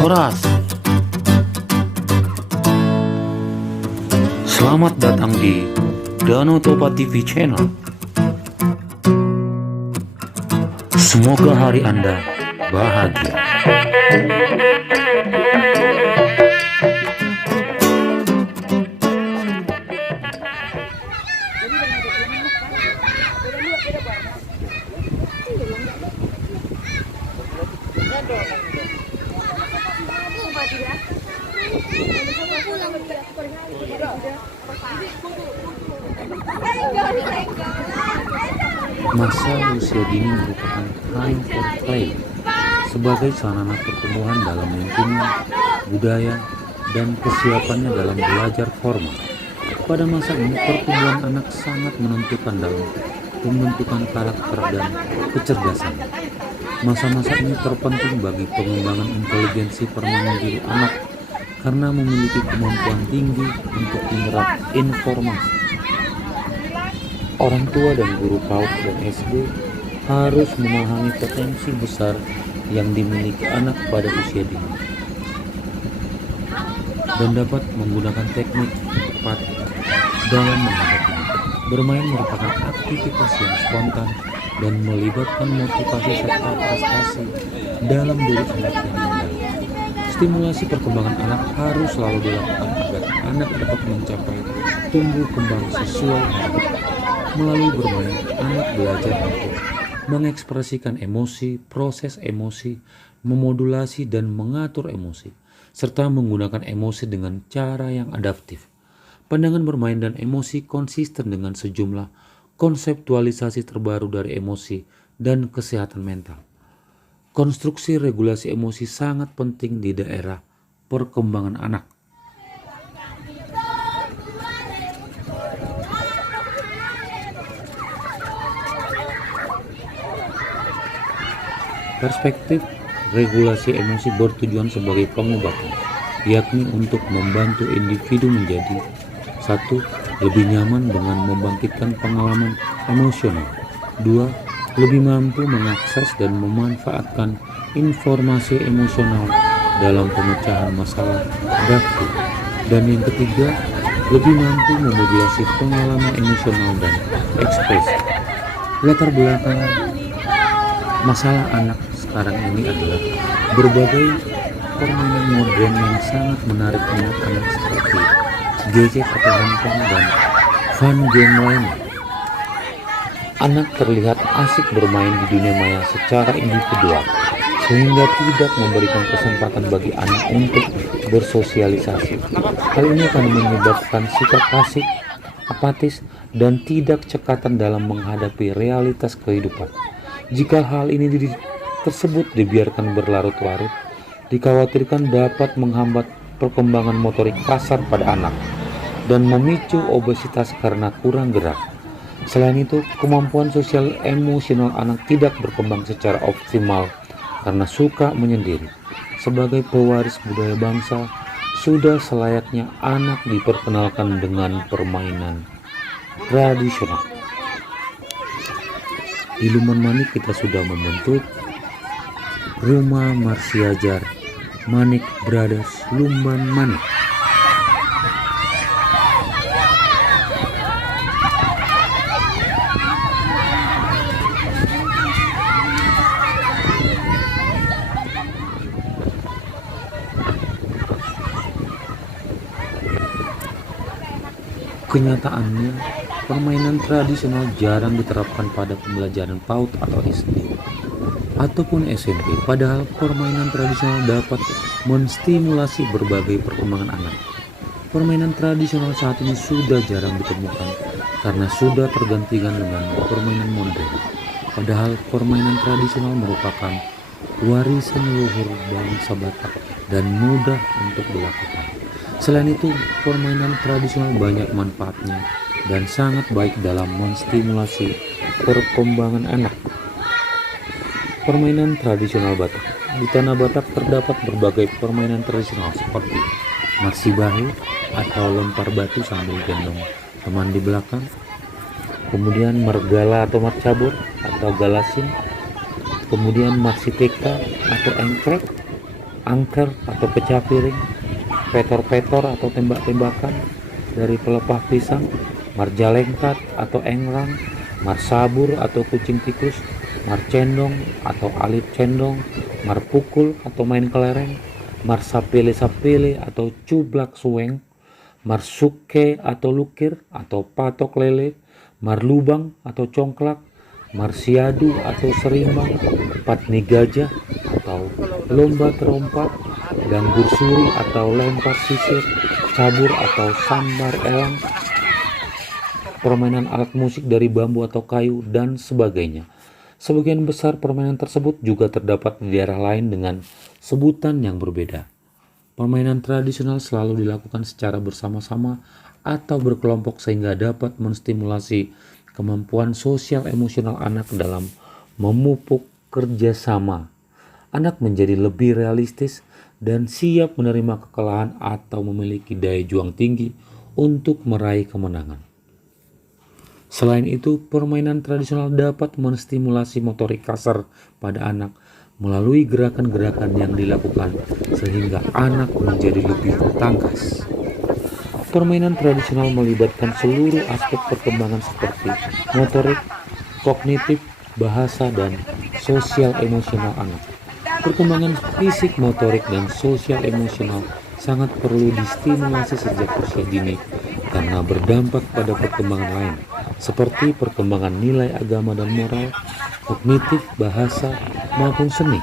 Horas, selamat datang di Danau Toba TV Channel. Semoga hari Anda bahagia. Masa usia dini merupakan time for play sebagai sarana pertumbuhan dalam lingkungan, budaya, dan kesiapannya dalam belajar formal. Pada masa ini, pertumbuhan anak sangat menentukan dalam pembentukan karakter dan kecerdasan. Masa-masa ini terpenting bagi pengembangan inteligensi permainan diri anak karena memiliki kemampuan tinggi untuk menyerap informasi. Orang tua dan guru PAUD dan SD harus memahami potensi besar yang dimiliki anak pada usia dini dan dapat menggunakan teknik tepat dalam menghadapinya. Bermain merupakan aktivitas yang spontan dan melibatkan motivasi serta prestasi dalam diri anak yang mendalam. Stimulasi perkembangan anak harus selalu dilakukan agar anak dapat mencapai tumbuh kembang sesuai harapan. Melalui bermain, anak belajar untuk mengekspresikan emosi, proses emosi, memodulasi dan mengatur emosi, serta menggunakan emosi dengan cara yang adaptif. Pandangan bermain dan emosi konsisten dengan sejumlah konseptualisasi terbaru dari emosi dan kesehatan mental. Konstruksi regulasi emosi sangat penting di daerah perkembangan anak. Perspektif regulasi emosi bertujuan sebagai pengobatan, yakni untuk membantu individu menjadi satu, lebih nyaman dengan membangkitkan pengalaman emosional. Dua, lebih mampu mengakses dan memanfaatkan informasi emosional dalam pemecahan masalah adaptif. Dan yang ketiga, lebih mampu memodulasi pengalaman emosional dan ekspresi. Latar belakang masalah anak sekarang ini adalah berbagai permainan modern yang sangat menarik minat anak seperti gadget atau handphone dan fun game lainnya. Anak terlihat asik bermain di dunia maya secara individual sehingga tidak memberikan kesempatan bagi anak untuk bersosialisasi. Hal ini akan menyebabkan sikap pasif, apatis, dan tidak cekatan dalam menghadapi realitas kehidupan. Jika hal ini tersebut dibiarkan berlarut-larut, dikhawatirkan dapat menghambat perkembangan motorik kasar pada anak dan memicu obesitas karena kurang gerak. Selain itu, kemampuan sosial emosional anak tidak berkembang secara optimal karena suka menyendiri. Sebagai pewaris budaya bangsa, sudah selayaknya anak diperkenalkan dengan permainan tradisional. Di Lumban Manik kita sudah membentuk Rumah Marsiajar Manik Brothers Lumban Manik. Kenyataannya, permainan tradisional jarang diterapkan pada pembelajaran PAUD atau SD ataupun SMP, padahal permainan tradisional dapat menstimulasi berbagai perkembangan anak. Permainan tradisional saat ini sudah jarang ditemukan karena sudah tergantikan dengan permainan modern. Padahal permainan tradisional merupakan warisan leluhur bangsa Batak dan mudah untuk dilakukan. Selain itu, permainan tradisional banyak manfaatnya dan sangat baik dalam menstimulasi perkembangan anak. Permainan tradisional Batak. Di tanah Batak terdapat berbagai permainan tradisional seperti marsibahe atau lempar batu sambil gendong teman di belakang, kemudian mergala atau marcabur atau galasin, kemudian marsiteka atau engkrek, angker atau pecah piring, petor-petor atau tembak-tembakan dari pelepah pisang, marjalengkat atau engrang, marsabur atau kucing tikus, marcendong atau alit cendong, marpukul atau main kelereng, marsapele-sapele atau cublak suweng, marsuke atau lukir atau patok lele, marlubang atau congklak, marsiadu atau serimbang, patni gajah atau lomba terompak, ganggur suri atau lempar sisir, cabur atau sambar elang, permainan alat musik dari bambu atau kayu, dan sebagainya. Sebagian besar permainan tersebut juga terdapat di daerah lain dengan sebutan yang berbeda. Permainan tradisional selalu dilakukan secara bersama-sama atau berkelompok sehingga dapat menstimulasi kemampuan sosial emosional anak dalam memupuk kerjasama. Anak menjadi lebih realistis dan siap menerima kekalahan atau memiliki daya juang tinggi untuk meraih kemenangan. Selain itu, permainan tradisional dapat menstimulasi motorik kasar pada anak melalui gerakan-gerakan yang dilakukan sehingga anak menjadi lebih tangkas. Permainan tradisional melibatkan seluruh aspek perkembangan seperti motorik, kognitif, bahasa, dan sosial emosional anak. Perkembangan fisik, motorik, dan sosial emosional sangat perlu distimulasi sejak usia dini karena berdampak pada perkembangan lain seperti perkembangan nilai agama dan moral, kognitif, bahasa, maupun seni.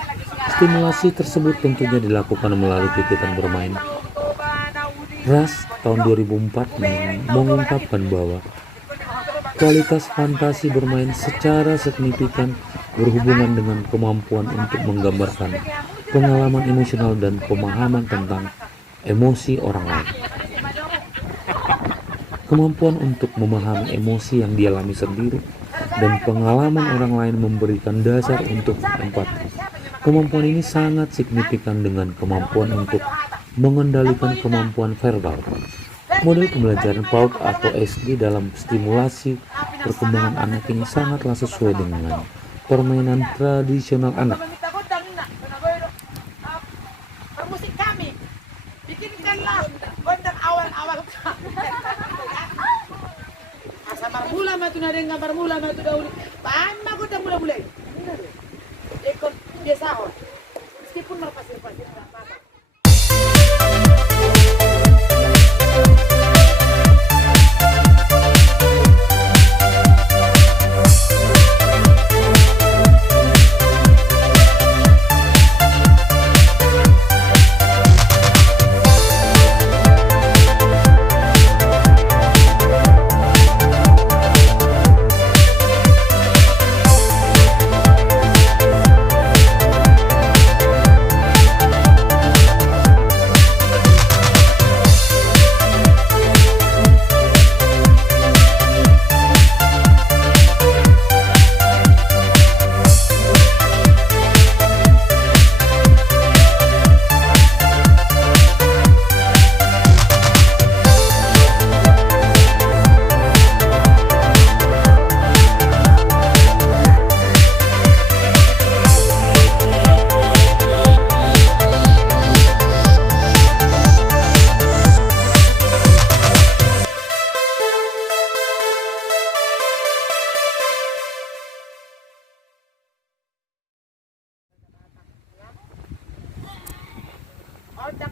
Stimulasi tersebut tentunya dilakukan melalui kegiatan bermain. Ras tahun 2004 mengungkapkan bahwa kualitas fantasi bermain secara signifikan berhubungan dengan kemampuan untuk menggambarkan pengalaman emosional dan pemahaman tentang emosi orang lain. Kemampuan untuk memahami emosi yang dialami sendiri dan pengalaman orang lain memberikan dasar untuk empati. Kemampuan ini sangat signifikan dengan kemampuan untuk mengendalikan kemampuan verbal. Model pembelajaran PAUD atau SD dalam stimulasi perkembangan anak ini sangatlah sesuai dengan permainan tradisional anak. Musik kami, bikinkanlah gondang awal-awal kami. Asa marmula matu na dengan marmula matu dauli. Pama ko ta mula mulai. Ikut biasa on. Meskipun merpasir-pasir tak apa-apa.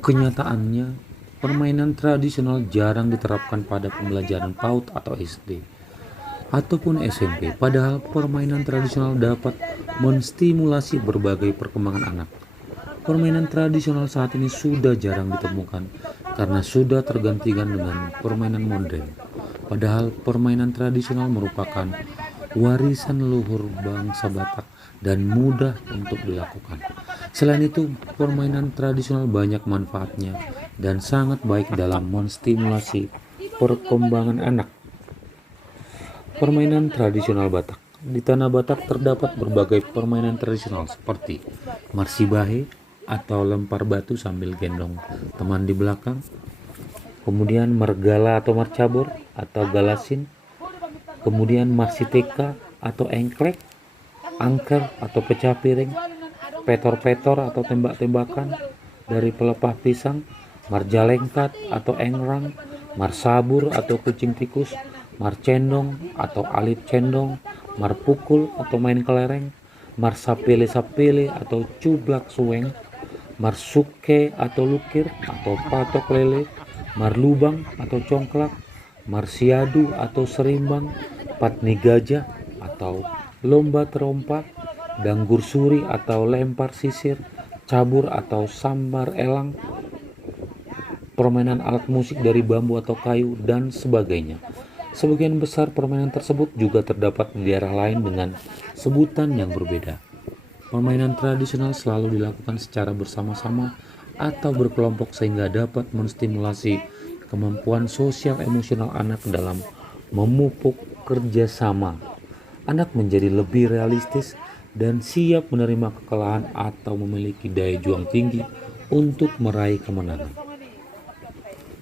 Kenyataannya, permainan tradisional jarang diterapkan pada pembelajaran PAUD atau SD ataupun SMP, padahal permainan tradisional dapat menstimulasi berbagai perkembangan anak. Permainan tradisional saat ini sudah jarang ditemukan karena sudah tergantikan dengan permainan modern. Padahal permainan tradisional merupakan warisan leluhur bangsa Batak dan mudah untuk dilakukan. Selain itu, permainan tradisional banyak manfaatnya dan sangat baik dalam menstimulasi perkembangan anak. Permainan tradisional Batak. Di tanah Batak terdapat berbagai permainan tradisional seperti marsibahe atau lempar batu sambil gendong teman di belakang, kemudian mergala atau marcabur atau galasin, kemudian marsiteka atau engklek, angker atau pecah piring, petor-petor atau tembak-tembakan, dari pelepah pisang, marjalengkat atau engrang, marsabur atau kucing tikus, marcendong atau alit cendong, marpukul atau main kelereng, marsapele-sapele atau cublak suweng, marsuke atau lukir atau patok lele, marlubang atau congklak, marsiadu atau serimbang, patni gajah atau lomba terompa, danggur suri atau lempar sisir, cabur atau sambar elang, permainan alat musik dari bambu atau kayu, dan sebagainya. Sebagian besar permainan tersebut juga terdapat di daerah lain dengan sebutan yang berbeda. Permainan tradisional selalu dilakukan secara bersama-sama atau berkelompok sehingga dapat menstimulasi kemampuan sosial emosional anak dalam memupuk kerjasama. Anak menjadi lebih realistis dan siap menerima kekalahan atau memiliki daya juang tinggi untuk meraih kemenangan.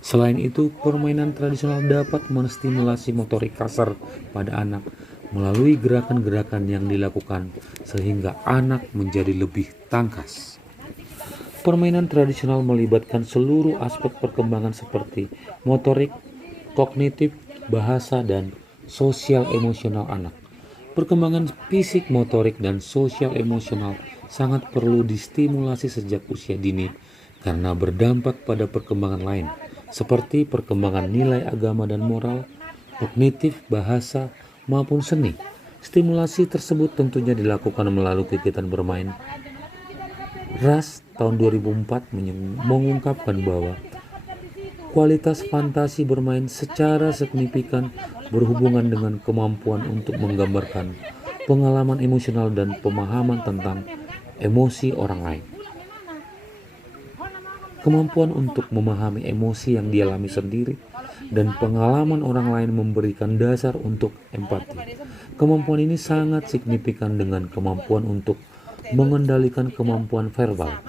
Selain itu, permainan tradisional dapat menstimulasi motorik kasar pada anak melalui gerakan-gerakan yang dilakukan sehingga anak menjadi lebih tangkas. Permainan tradisional melibatkan seluruh aspek perkembangan seperti motorik, kognitif, bahasa, dan sosial emosional anak. Perkembangan fisik, motorik, dan sosial emosional sangat perlu distimulasi sejak usia dini karena berdampak pada perkembangan lain, seperti perkembangan nilai agama dan moral, kognitif, bahasa, maupun seni. Stimulasi tersebut tentunya dilakukan melalui kegiatan bermain. RAS tahun 2004 mengungkapkan bahwa kualitas fantasi bermain secara signifikan berhubungan dengan kemampuan untuk menggambarkan pengalaman emosional dan pemahaman tentang emosi orang lain. Kemampuan untuk memahami emosi yang dialami sendiri dan pengalaman orang lain memberikan dasar untuk empati. Kemampuan ini sangat signifikan dengan kemampuan untuk mengendalikan kemampuan verbal.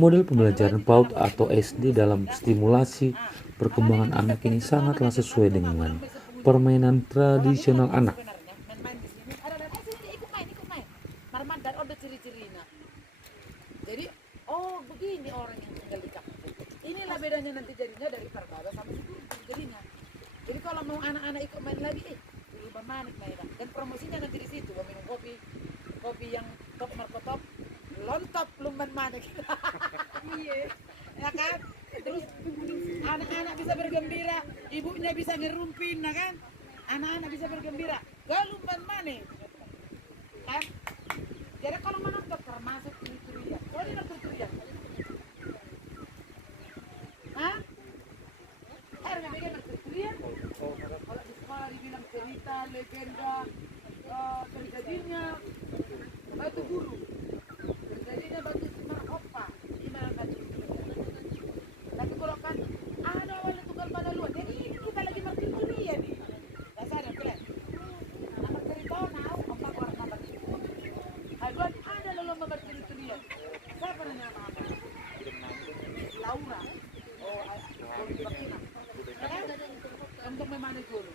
Model pembelajaran PAUD atau SD dalam stimulasi perkembangan anak ini sangatlah sesuai dengan permainan tradisional anak. Jadi, oh begini orang yang tinggal di kampung. Inilah bedanya nanti jadinya dari Perbaba sama Situ jadinya. Jadi kalau mau anak-anak ikut main lagi, dulu bermain mainan. Dan promosinya nanti di situ, minum kopi yang top markotop, lontop lumban mana gitu. Iya, ya kan? Terus anak-anak bisa bergembira, ibunya bisa ngerumpin, nah kan? Anak-anak bisa bergembira, gak lumban mana? Kan? Jadi kalau menonton termasuk turian, kalau dia turian, hah? Harga bikin turian? Kalau di sekolah dibilang cerita, legenda, terjadinya batu guru, terjadinya batu markopa, gimana batu guru? Tapi kalau kan ada awalnya tukar pada luar, jadi ini kita lagi makin turian nih. Dasar yang keren. Nama cerita tahu apa warna batu guru? Aduan ada lomba berturi-turian. Siapa nama apa? Laura. Oh, Guru Bakina. Untuk memana guru?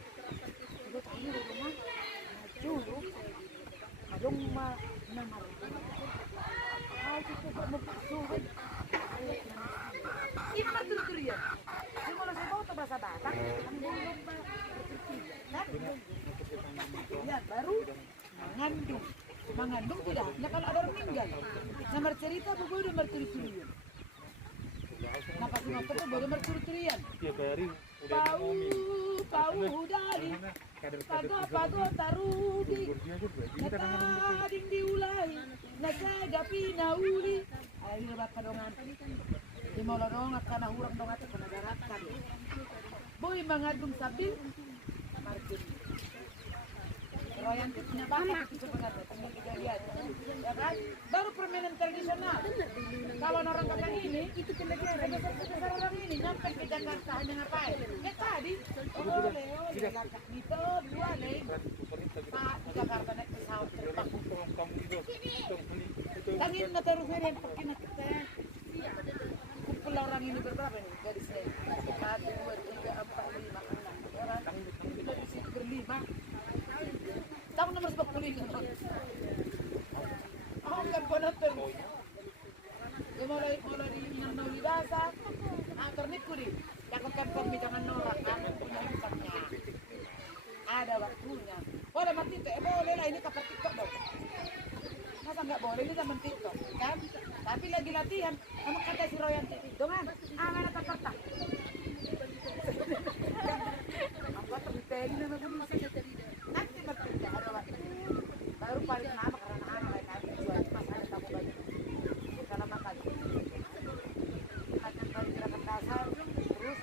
Itu tadi di rumah. Guru. Adong nama. Itu bermuksuh. Ini berturi-turian. Ini kalau saya bawa bahasa Batak, lomba berturi-turian. Ya, baru mengandung tidak, nah kalau ada orang meninggal nomor cerita buku udah berturi-turian. Nah pas waktu itu boleh berturi-turian pau hudali pago tarudi nakading diulai nasagapi nauli ayo lebat padongan di mau lodongat karena hurang dongat karena daratan boy mengandung sapi martin royanti punya banyak itu sebenarnya tinggal kita lihat ya kan baru permainan tradisional kalau orang kakak ini itu sebesar orang ini nyampe ke Jakarta hanya ngapain ya tadi oleh kakak itu dua leh pak di Jakarta naik pesawat terbang tangin na terus yang pakai nak teh kumpul orang ini berapa nih dari sini 1, 2, 3, 4, 5, 6 orang kita di situ berlima tahun nomor 40 kan? Oh, enggak penonton. Ya mulai di yang Tapi lagi latihan, sama kata si Royan, dongan, mana tak kertas. Apa terbiteli nama gue nanti berkerja ada waktu. Baru paling lama karena anak lain habis jual pas ada tamu banyak. Karena makan. Latihan baru gerakan dasar, terus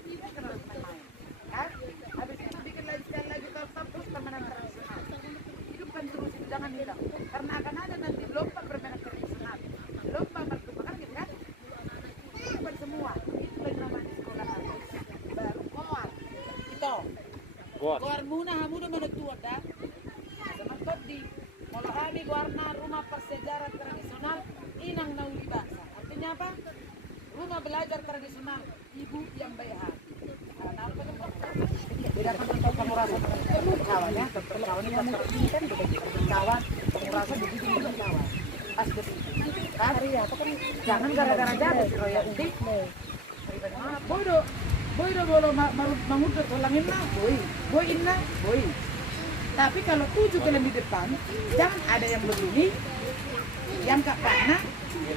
kita harus main-main. Kan? Habis itu bikin lagi sekali lagi terus permainan tradisional. Hidupkan terus itu jangan hilang. Karena akan ada nanti lomba permainan tradisional. Lomba bertumpah gitu kan? Hidupkan semua. Itu yang namanya sekolah atas. Baru koar. Itu. Koar muna hamuda mana tua dah. Sementara di kalau kami warna rumah persejarah tradisional inang nauli bahasa. Artinya apa? Rumah belajar tradisional ibu yang baik hati. Tidak akan tahu kamu rasa kawan ya, kawan ini kan kawan, kamu rasa begitu kawan. Pas begitu. Kan? Jangan gara-gara jadi si royalti. Boy bolo mangudut tulangin na, boy inna, boy. Tapi kalau 7 kalian di depan, jangan ada yang begini, yang kak kana,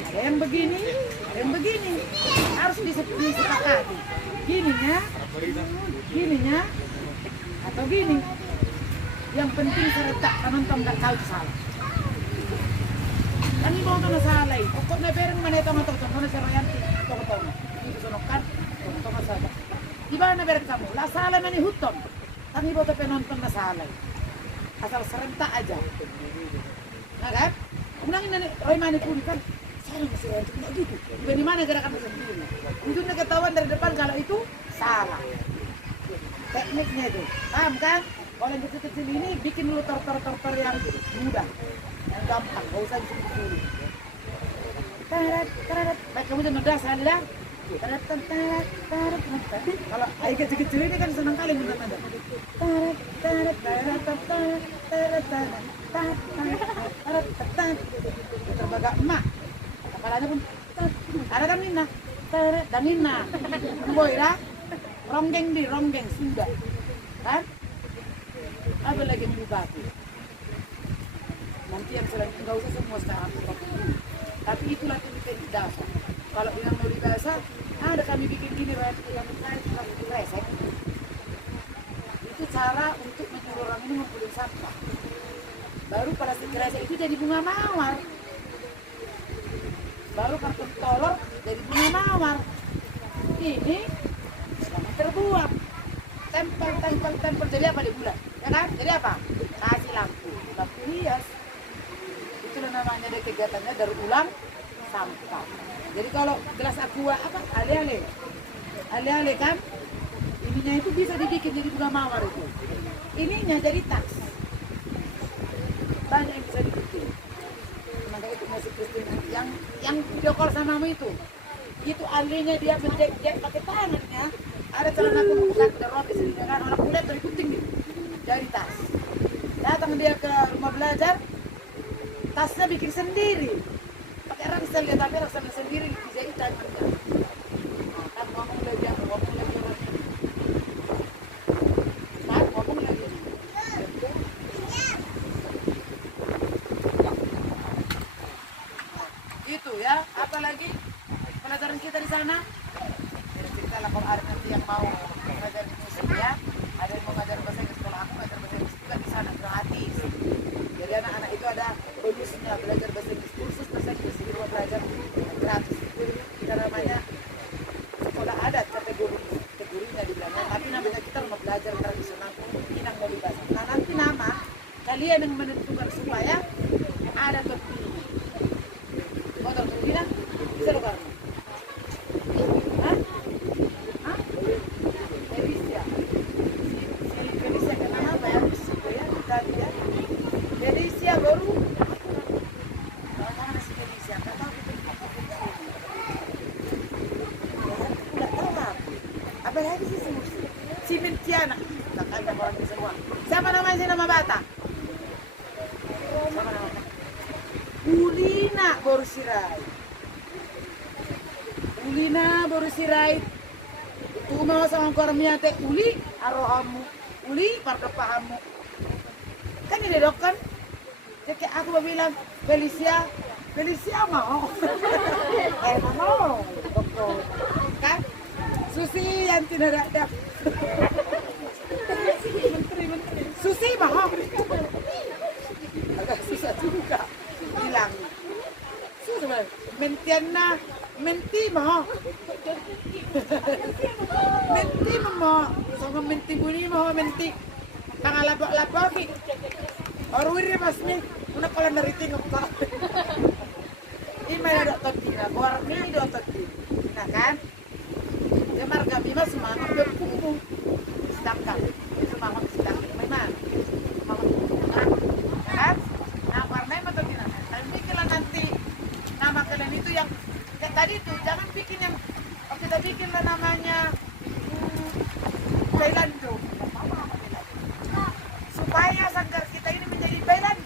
ada yang begini, ada yang begini. Harus disepakati. Gininya, atau gini. Yang penting seretak penonton nggak tahu salah. Kan ibu tuh salah. Pokoknya bereng mana itu nonton mana seroyanti, tong. Ini kesonokan, tong salah. Di mana bereng kamu? Lah salah mana huton. Kan ibu tuh penonton na salah. Asal serentak aja. Nah kan? Kemudian ini Roy mana pun kan salah masih serentak kayak gitu. Di mana gerakan sendiri? Ujungnya ketahuan dari depan kalau itu salah. Tekniknya itu, paham kan? Kalau yang kecil-kecil ini bikin dulu tor yang mudah, yang gampang, gak usah dulu. Baik kamu jangan udah sekali dah. Kalau air kecil-kecil ini kan senang kali menurut terbagak emak. Kepalanya pun ada dan Nina, boy lah. Ronggeng Sunda, kan? Apa lagi yang dibagi? Nanti yang selain nggak usah semua sekarang dulu. Tapi itulah teknik dasar. Kalau bilang mau dibahasa, ada kami bikin gini yang lain kami resek. Itu cara untuk menyuruh orang ini mempunyai sampah. Baru pada resek itu jadi bunga mawar. Baru kartun tolor jadi bunga mawar. Ini terbuang tempel jadi apa di bulan ya kan jadi apa kasih lampu hias itulah namanya dari kegiatannya dari ulang sampah jadi kalau gelas aqua apa ale kan ininya itu bisa dibikin jadi bunga mawar itu ininya jadi tas banyak yang bisa dibikin maka itu masih Kristina yang video call sama kamu itu alenya dia menjek pakai tangannya ada celana aku bukan ada roti sendiri kan anak kuliah terikut tinggi dari tas datang dia ke rumah belajar tasnya bikin sendiri pakai ransel dia tapi ransel sendiri dijahit tangannya kan ngomong lagi itu ya apalagi pelajaran kita di sana lapor ada nanti yang mau belajar di musik ya ada yang mau belajar bahasa Inggris sekolah aku belajar bahasa Inggris juga di sana gratis jadi anak-anak itu ada bonusnya belajar bahasa Inggris kursus bahasa Inggris di rumah belajar gratis itu kita namanya sekolah adat kategorinya dibilangnya tapi namanya kita rumah belajar tradisional Minang Moli Bahasa nah nanti nama kalian yang menentukan supaya ada terpilih motor terpilih bisa lo karena siapa namanya si nama bata? Siapa namanya? Ulina Borusirai. Itu mau sama kormnya teh uli arohamu, uli parkepahamu. Kan ini dok kan? Jadi aku bilang Felicia Felicia mau. Mau. Kan? Susi yang tidak ada. Menteri. Susi mau. Agak susah juga bilang. Susah. Mentiana, menti mau. Menti mau. Sama menti bunyi mau menti. Tanggal labak-labak. Orwiri mas nih. Una kalau nariting ko. May dokter Tina, warmi dokter Tina kan? Dia marga bima semangat berkumpul, sedangkan semangat memang kan? Nah warnanya dokter Tina. Dan bikinlah nanti nama kalian itu yang tadi itu jangan bikin yang kita bikinlah namanya Thailand tuh. Supaya sanggar kita ini menjadi Thailand.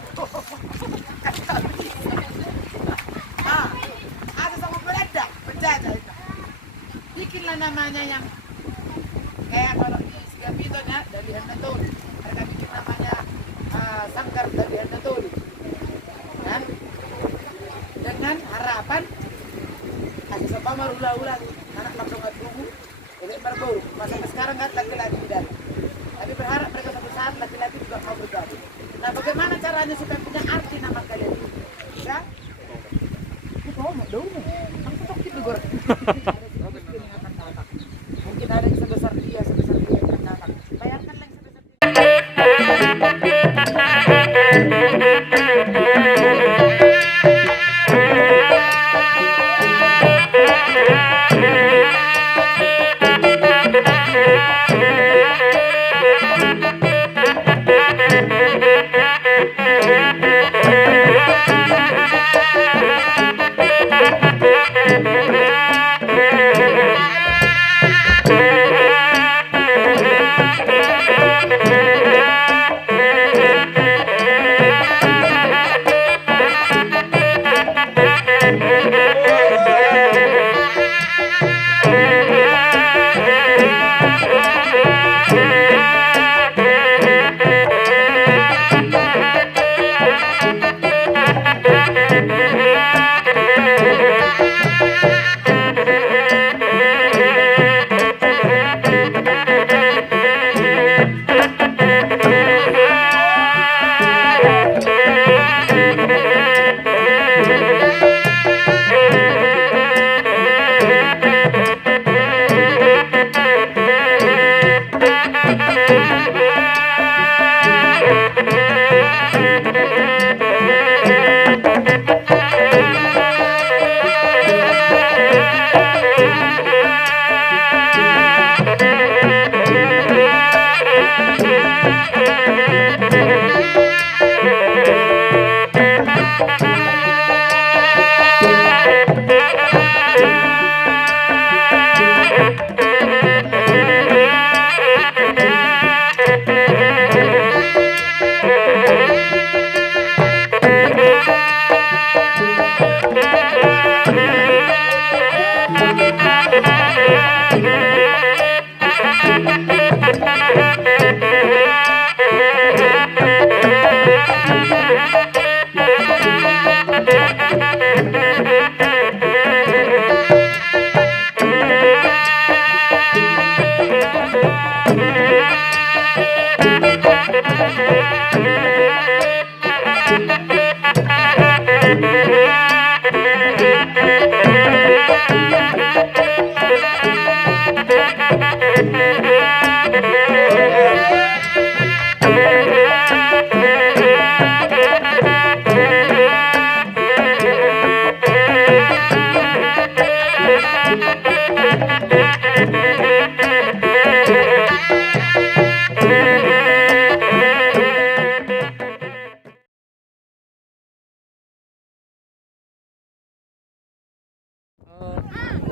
Bikinlah namanya yang kayak kalau di Sigapito ya dari Handatul, mereka bikin namanya Sanggar dari Handatul, ya. Dengan harapan kasih sopa marula-ulang anak maksudnya tunggu boleh berbau masa sekarang kan laki-laki dan tapi berharap mereka suatu saat laki-laki juga mau bergabung. Nah bagaimana caranya supaya punya arti nama kalian itu ya? Oh mau dong aku tak gitu goreng. Mungkin ada yang sebesar dia yang anak. Bayangkanlah yang sebesar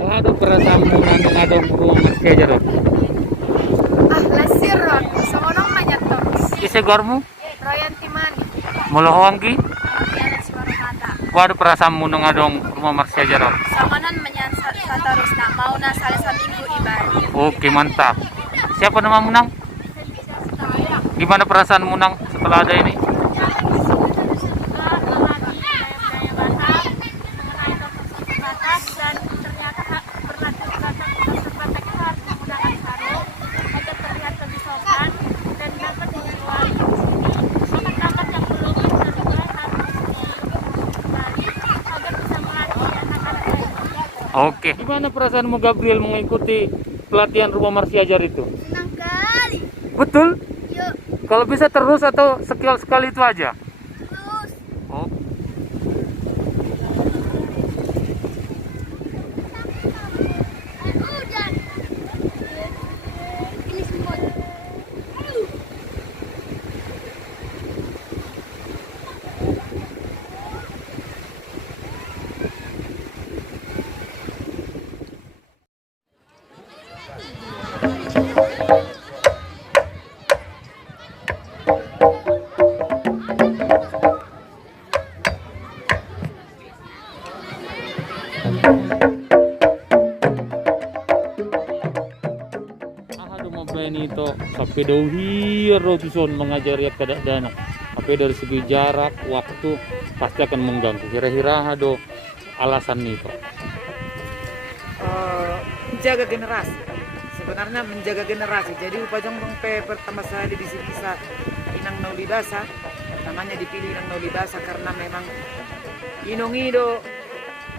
Lado perasaan nandung adong ruang masih aja Rod. Lasir Rod, songonong manyatos. Ise gormu, Royan Timani, molohoang ki. yan ang suara kata. Waduh perasaan nandung adong rumah masih aja Rod. Songonan manyansat sa terus na mauna sa minggu ibar. Oke mantap. Siapa nama menang? Gimana perasaan menang setelah ada ini? Oke. Gimana perasaanmu Gabriel mengikuti pelatihan rumah Marsi Ajar itu? Senang kali. Betul? Yuk, Kalau bisa terus atau sekali itu aja? terus. Oh. Hujan. Ini semua. Itu sampai dohir Robinson mengajari kadak dana tapi dari segi jarak waktu pasti akan mengganggu kira-kira ada alasan itu Menjaga generasi, sebenarnya menjaga generasi. Jadi upajang pertama sekali di sini bisa Inang Naulibasa, namanya dipilih Inang Naulibasa karena memang inongido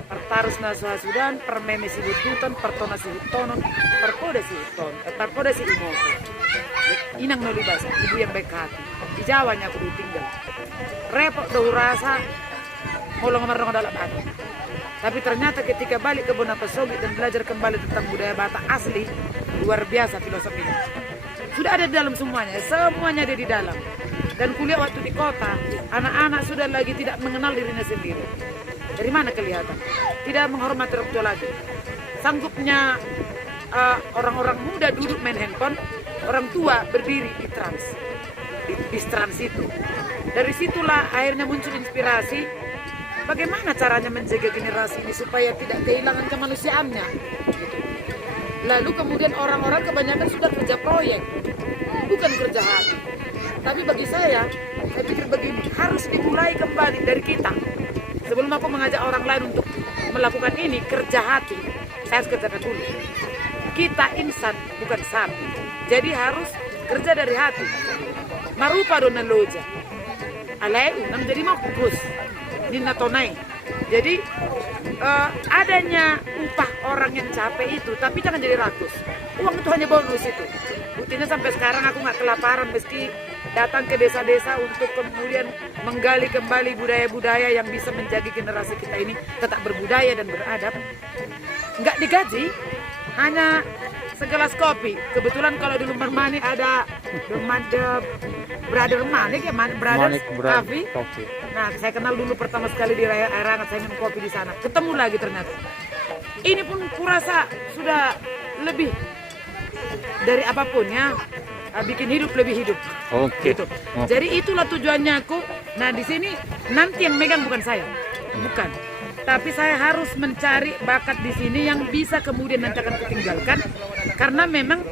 pertarus nasuha sudan permeme si bututon pertona si hutonon perpoda si huton perpoda si imoto. Inang Naulibasa, ibu yang baik hati. Di Jawanya aku ditinggal repot do rasa molong marong dalam hati. Tapi ternyata ketika balik ke Bonapasogi dan belajar kembali tentang budaya Batak asli, luar biasa filosofinya. Sudah ada di dalam semuanya ada di dalam. Dan kuliah waktu di kota, anak-anak sudah lagi tidak mengenal dirinya sendiri. Dari mana kelihatan? Tidak menghormati orang tua lagi. Sanggupnya orang-orang muda duduk main handphone, orang tua berdiri di trans itu. Dari situlah akhirnya muncul inspirasi. Bagaimana caranya menjaga generasi ini supaya tidak kehilangan kemanusiaannya? Lalu kemudian orang-orang kebanyakan sudah kerja proyek, bukan kerja hati. Tapi bagi saya pikir begini, harus dimulai kembali dari kita. Sebelum aku mengajak orang lain untuk melakukan ini, kerja hati. Saya harus katakan dulu, kita insan bukan sapi. Jadi harus kerja dari hati. Marupa dona loja. Alai unam jadi makus. Nina tonai. Jadi adanya upah orang yang capek itu, tapi jangan jadi rakus. Uang itu hanya bonus itu. Buktinya sampai sekarang aku nggak kelaparan meski datang ke desa-desa untuk kemudian menggali kembali budaya-budaya yang bisa menjaga generasi kita ini tetap berbudaya dan beradab. Nggak digaji, hanya segelas kopi. Kebetulan kalau di Lumbar Manik ada Brother Manik ya, Brothers Coffee. Nah, saya kenal dulu pertama sekali di Raya Arangat, saya minum kopi di sana. Ketemu lagi ternyata. Ini pun kurasa sudah lebih dari apapun ya, bikin hidup lebih hidup. Oke. Gitu. Jadi itulah tujuannya aku. Nah, di sini nanti yang megang bukan saya, bukan. Tapi saya harus mencari bakat di sini yang bisa kemudian nanti akan kutinggalkan. Karena memang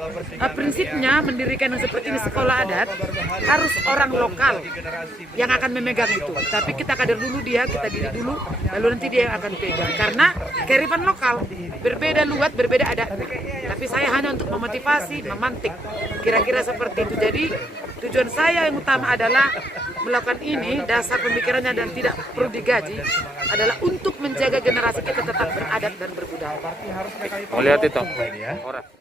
prinsipnya mendirikan yang seperti ini sekolah adat harus orang lokal yang akan memegang itu. Tapi kita kader dulu dia, kita didik dulu, lalu nanti dia yang akan pegang. Karena kearifan lokal berbeda luat, berbeda adat. Tapi saya hanya untuk memotivasi, memantik. Kira-kira seperti itu. Jadi tujuan saya yang utama adalah melakukan ini, dasar pemikirannya dan tidak perlu digaji, adalah untuk menjaga generasi kita tetap beradab dan berbudaya. Mau lihat itu? Orang.